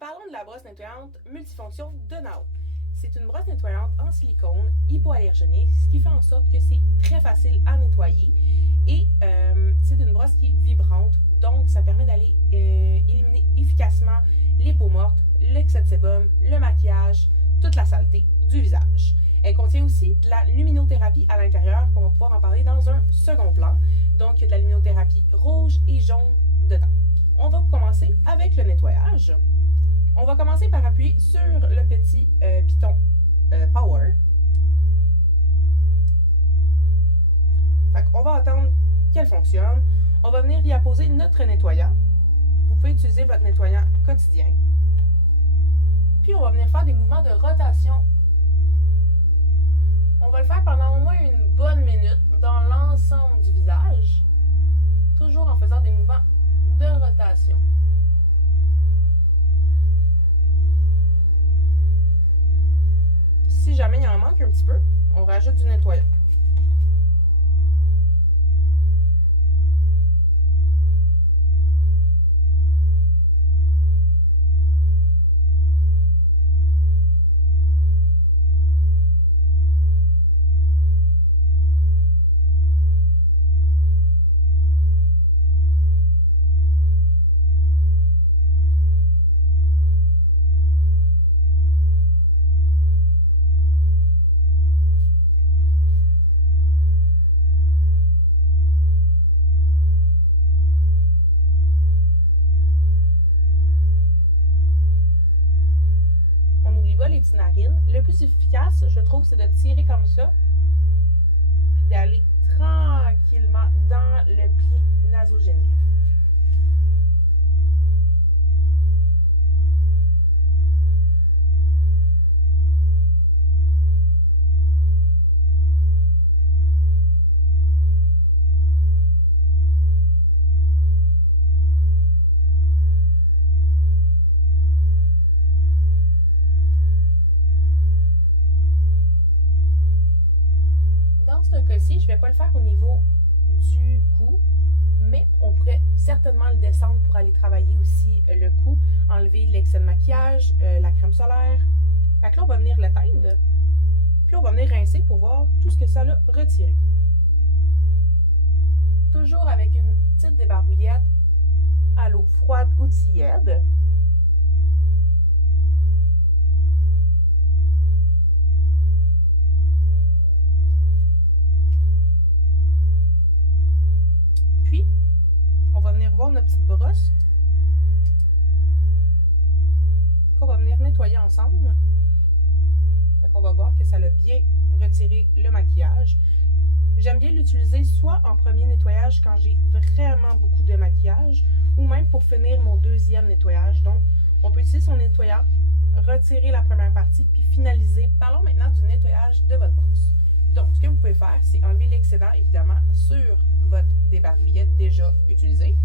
Parlons de la brosse nettoyante multifonction de Nao. C'est une brosse nettoyante en silicone hypoallergénique, ce qui fait en sorte que c'est très facile à nettoyer et c'est une brosse qui est vibrante, donc ça permet d'aller éliminer efficacement les peaux mortes, l'excès de sébum, le maquillage, toute la saleté du visage. Elle contient aussi de la luminothérapie à l'intérieur, qu'on va pouvoir en parler dans un second plan. Donc, il y a de la luminothérapie rouge et jaune dedans. On va commencer avec le nettoyage. On va commencer par appuyer sur le petit piton Power. Fait qu'on va attendre qu'elle fonctionne. On va venir y apposer notre nettoyant. Vous pouvez utiliser votre nettoyant quotidien. Puis on va venir faire des mouvements de rotation. On va le faire pendant au moins une bonne minute dans l'ensemble du visage, toujours en faisant des mouvements de rotation. Si jamais il en manque un petit peu, on rajoute du nettoyant. Les petites narines. Le plus efficace, je trouve, c'est de tirer comme ça, puis d'aller tranquillement dans le pli nasogénique. Dans ce cas-ci, je ne vais pas le faire au niveau du cou, mais on pourrait certainement le descendre pour aller travailler aussi le cou, enlever l'excès de maquillage, la crème solaire. Fait que là, on va venir l'éteindre, puis on va venir rincer pour voir tout ce que ça a retiré. Toujours avec une petite débarbouillette à l'eau froide ou tiède. Puis, on va venir voir notre petite brosse qu'on va venir nettoyer ensemble. Fait qu'on va voir que ça a bien retiré le maquillage. J'aime bien l'utiliser soit en premier nettoyage quand j'ai vraiment beaucoup de maquillage ou même pour finir mon deuxième nettoyage. Donc, on peut utiliser son nettoyant, retirer la première partie puis finaliser. Parlons maintenant du nettoyage de votre brosse. Donc, ce que vous pouvez faire, c'est enlever l'excédent, évidemment, sur votre débarbouillette déjà utilisée.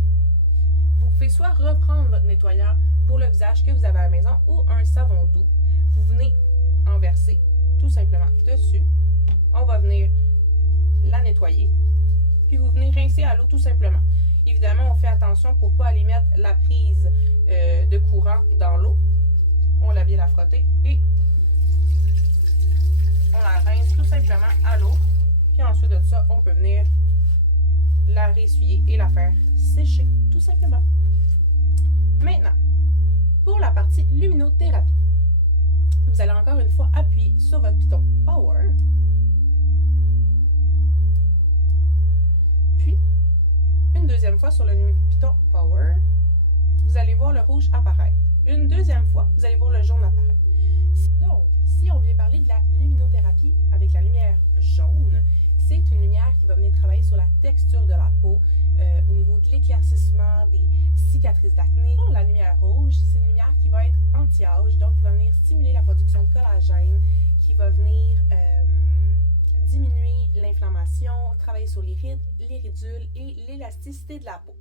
Vous pouvez soit reprendre votre nettoyant pour le visage que vous avez à la maison ou un savon doux. Vous venez en verser tout simplement dessus. On va venir la nettoyer. Puis vous venez rincer à l'eau tout simplement. Évidemment, on fait attention pour ne pas aller mettre la prise de courant dans l'eau. On la vient la frotter et on la rince tout simplement à l'eau. Puis ensuite de ça, on peut venir la réessuyer et la faire sécher tout simplement. Maintenant, pour la partie luminothérapie, vous allez encore une fois appuyer sur votre piton Power. Puis, une deuxième fois sur le piton Power, vous allez voir le rouge apparaître. Une deuxième fois, vous allez voir le jaune apparaître. Donc, si on vient parler de la luminothérapie avec la lumière jaune, c'est une lumière qui va venir travailler sur la texture de la peau, au niveau de l'éclaircissement, des cicatrices d'acné. La lumière rouge, c'est une lumière qui va être anti-âge, donc qui va venir stimuler la production de collagène, qui va venir diminuer l'inflammation, travailler sur les rides, les ridules et l'élasticité de la peau.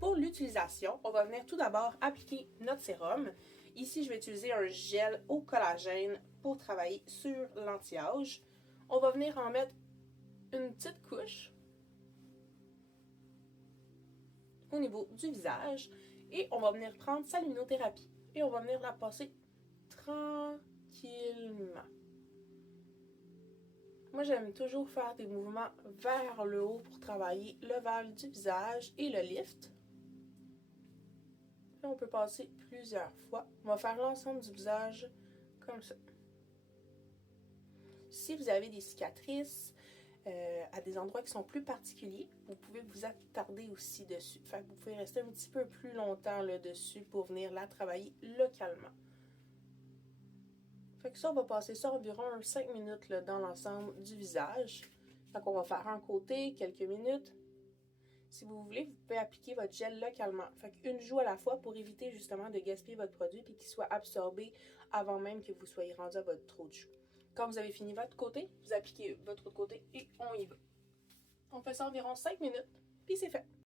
Pour l'utilisation, on va venir tout d'abord appliquer notre sérum. Ici, je vais utiliser un gel au collagène pour travailler sur l'anti-âge. On va venir en mettre une petite couche au niveau du visage et on va venir prendre sa luminothérapie. Et on va venir la passer tranquillement. Moi, j'aime toujours faire des mouvements vers le haut pour travailler l'ovale du visage et le lift. Puis on peut passer plusieurs fois. On va faire l'ensemble du visage comme ça. Si vous avez des cicatrices à des endroits qui sont plus particuliers, vous pouvez vous attarder aussi dessus. Fait que vous pouvez rester un petit peu plus longtemps là, dessus pour venir la travailler localement. Fait que ça, on va passer ça environ 5 minutes là, dans l'ensemble du visage. Fait qu'on va faire un côté, quelques minutes. Si vous voulez, vous pouvez appliquer votre gel localement. Fait qu'une joue à la fois pour éviter justement de gaspiller votre produit et qu'il soit absorbé avant même que vous soyez rendu à votre trou de joue. Quand vous avez fini votre côté, vous appliquez votre autre côté et on y va. On fait ça environ 5 minutes, puis c'est fait.